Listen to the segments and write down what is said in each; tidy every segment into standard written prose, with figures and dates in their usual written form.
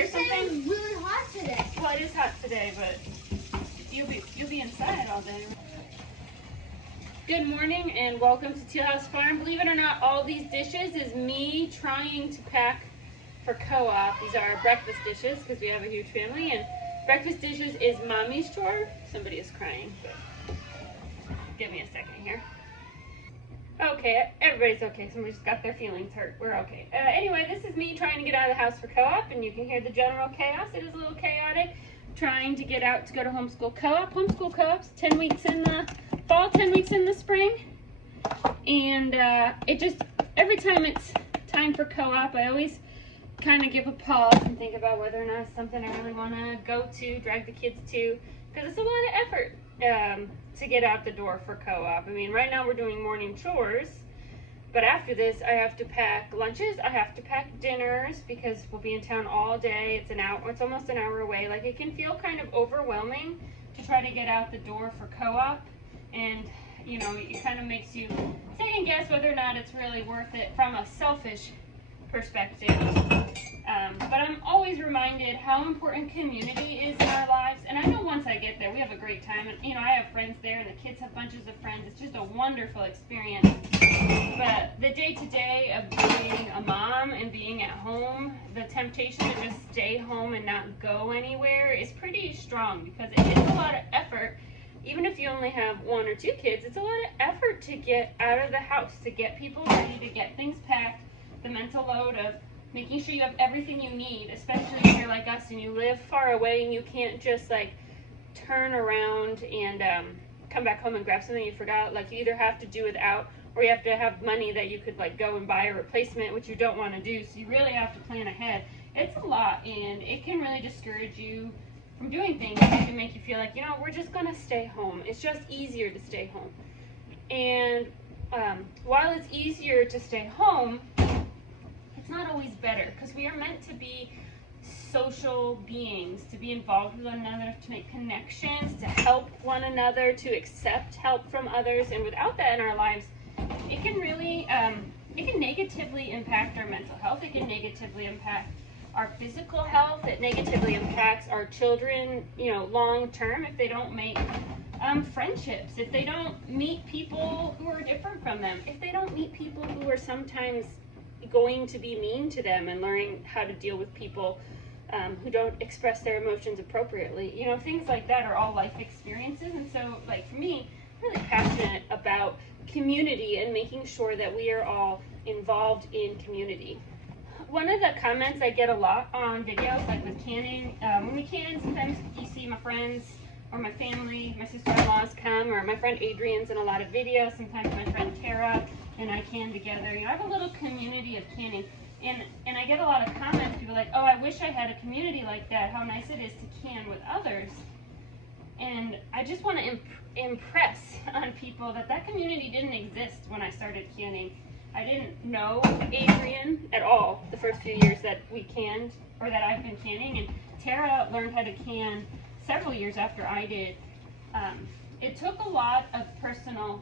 or something? It's really hot today. Well, it is hot today, but you'll be inside all day. Good morning and welcome to Teal House Farm. Believe it or not, all these dishes is me trying to pack for co-op. These are our breakfast dishes because we have a huge family, and breakfast dishes is mommy's chore. Somebody is crying, but give me a second here. Okay, everybody's okay. Somebody just got their feelings hurt. We're okay. Anyway, this is me trying to get out of the house for co-op, and you can hear the general chaos. It is a little chaotic trying to get out to go to homeschool co-op. Homeschool co-op's 10 weeks in the fall, 10 weeks in the spring. And it just, every time it's time for co-op, I always kind of give a pause and think about whether or not it's something I really want to go to, drag the kids to, because it's a lot of effort to get out the door for co-op. I mean, right now we're doing morning chores, but after this I have to pack lunches, I have to pack dinners because we'll be in town all day. It's an hour, it's almost an hour away. Like, it can feel kind of overwhelming to try to get out the door for co-op, and you know, it kind of makes you second guess whether or not it's really worth it from a selfish perspective. But I'm always reminded how important community is in our lives, and I know once I get there we have a great time, and you know, I have friends there and the kids have bunches of friends. It's just a wonderful experience. But the day-to-day of being a mom and being at home, the temptation to just stay home and not go anywhere is pretty strong, because it is a lot of effort. Even if you only have 1 or 2 kids, it's a lot of effort to get out of the house, to get people ready, to get things packed, the mental load of making sure you have everything you need, especially if you're like us and you live far away and you can't just like turn around and come back home and grab something you forgot. Like, you either have to do without, or you have to have money that you could like go and buy a replacement, which you don't want to do, so you really have to plan ahead. It's a lot, and it can really discourage you from doing things. It can make you feel like, you know, we're just gonna stay home. It's just easier to stay home. And while it's easier to stay home, it's not always better, because we are meant to be social beings, to be involved with one another, to make connections, to help one another, to accept help from others. And without that in our lives, it can really, it can negatively impact our mental health. It can negatively impact our physical health. It negatively impacts our children, you know, long term, if they don't make friendships, if they don't meet people who are different from them, if they don't meet people who are sometimes going to be mean to them, and learning how to deal with people who don't express their emotions appropriately. You know, things like that are all life experiences. And so, like, for me, I'm really passionate about community and making sure that we are all involved in community. One of the comments I get a lot on videos, like with canning, when we can, sometimes you see my friends or my family, my sister-in-laws come, or my friend Adrian's in a lot of videos, sometimes my friend Tara and I can together. You know, I have a little community of canning, and I get a lot of comments, people like, oh, I wish I had a community like that, how nice it is to can with others. And I just want to impress on people that that community didn't exist when I started canning. I didn't know Adrian at all the first few years that we canned, or that I've been canning, and Tara learned how to can several years after I did. It took a lot of personal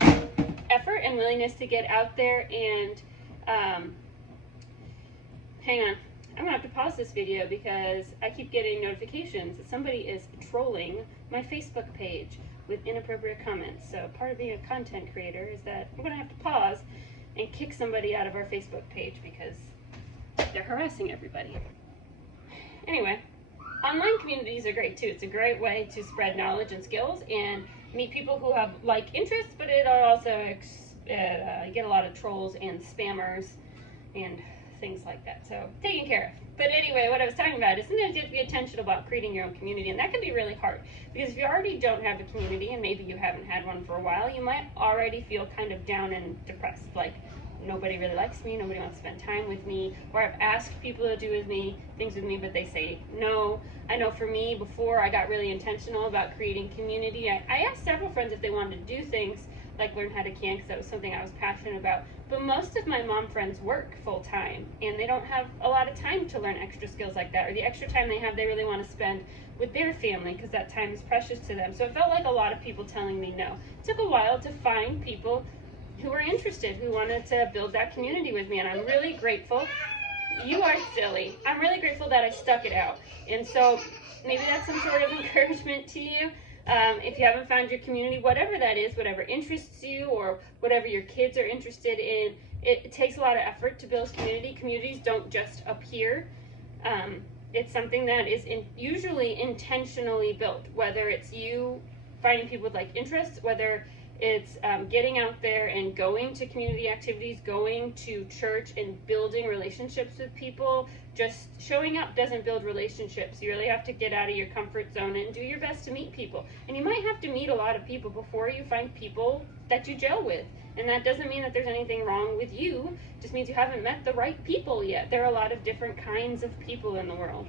effort and willingness to get out there, and hang on, I'm gonna have to pause this video because I keep getting notifications that somebody is trolling my Facebook page with inappropriate comments. So part of being a content creator is that I'm gonna have to pause and kick somebody out of our Facebook page because they're harassing everybody. Anyway, online communities are great too. It's a great way to spread knowledge and skills and meet people who have like interests, but it also get a lot of trolls and spammers and things like that. So taken care of. But anyway, what I was talking about is sometimes you have to be intentional about creating your own community, and that can be really hard because if you already don't have a community, and maybe you haven't had one for a while, you might already feel kind of down and depressed, like nobody really likes me, nobody wants to spend time with me, or I've asked people to do things with me, but they say no. I know for me, before I got really intentional about creating community, I asked several friends if they wanted to do things like learn how to can, because that was something I was passionate about. But most of my mom friends work full time, and they don't have a lot of time to learn extra skills like that, or the extra time they have, they really want to spend with their family because that time is precious to them. So it felt like a lot of people telling me no. It took a while to find people who were interested, who wanted to build that community with me, and I'm really grateful. You are silly. I'm really grateful that that I stuck it out. And so maybe that's some sort of encouragement to you. If you haven't found your community, whatever that is, whatever interests you or whatever your kids are interested in, it takes a lot of effort to build community. Communities don't just appear. It's something that is usually intentionally built, whether it's you finding people with like interests, whether it's getting out there and going to community activities, going to church and building relationships with people. Just showing up doesn't build relationships. You really have to get out of your comfort zone and do your best to meet people. And you might have to meet a lot of people before you find people that you gel with. And that doesn't mean that there's anything wrong with you. It just means you haven't met the right people yet. There are a lot of different kinds of people in the world.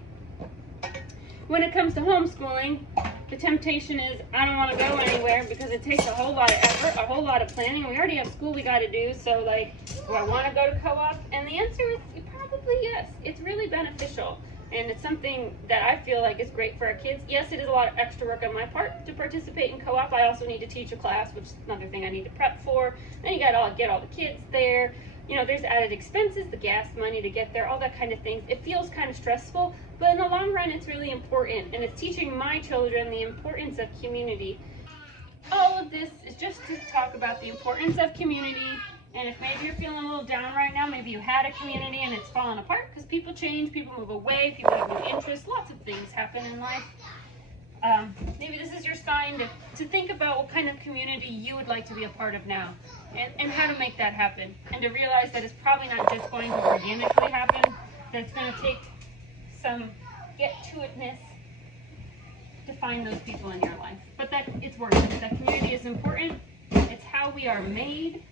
When it comes to homeschooling, the temptation is I don't want to go anywhere because it takes a whole lot of effort, a whole lot of planning. We already have school we got to do, so like, do I want to go to co-op? And the answer is probably yes. It's really beneficial, and it's something that I feel like is great for our kids. Yes, it is a lot of extra work on my part to participate in co-op. I also need to teach a class, which is another thing I need to prep for. Then you got to get all the kids there. You know, there's added expenses, the gas money to get there, all that kind of things. It feels kind of stressful, but in the long run, it's really important. And it's teaching my children the importance of community. All of this is just to talk about the importance of community. And if maybe you're feeling a little down right now, maybe you had a community and it's fallen apart because people change, people move away, people have new interests, lots of things happen in life. Maybe this is your sign to think about what kind of community you would like to be a part of now and how to make that happen. And to realize that it's probably not just going to organically happen, that it's going to take some get-to-itness to find those people in your life. But that it's worth it. That community is important. It's how we are made,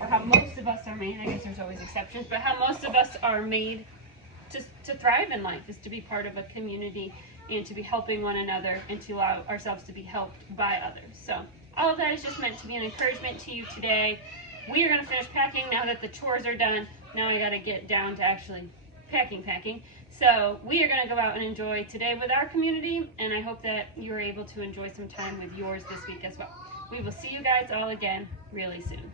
or how most of us are made. I guess there's always exceptions, but how most of us are made to thrive in life is to be part of a community and to be helping one another and to allow ourselves to be helped by others. So all of that is just meant to be an encouragement to you today. We are going to finish packing now that the chores are done. Now I got to get down to actually packing. So we are going to go out and enjoy today with our community, and I hope that you are able to enjoy some time with yours this week as well. We will see you guys all again really soon.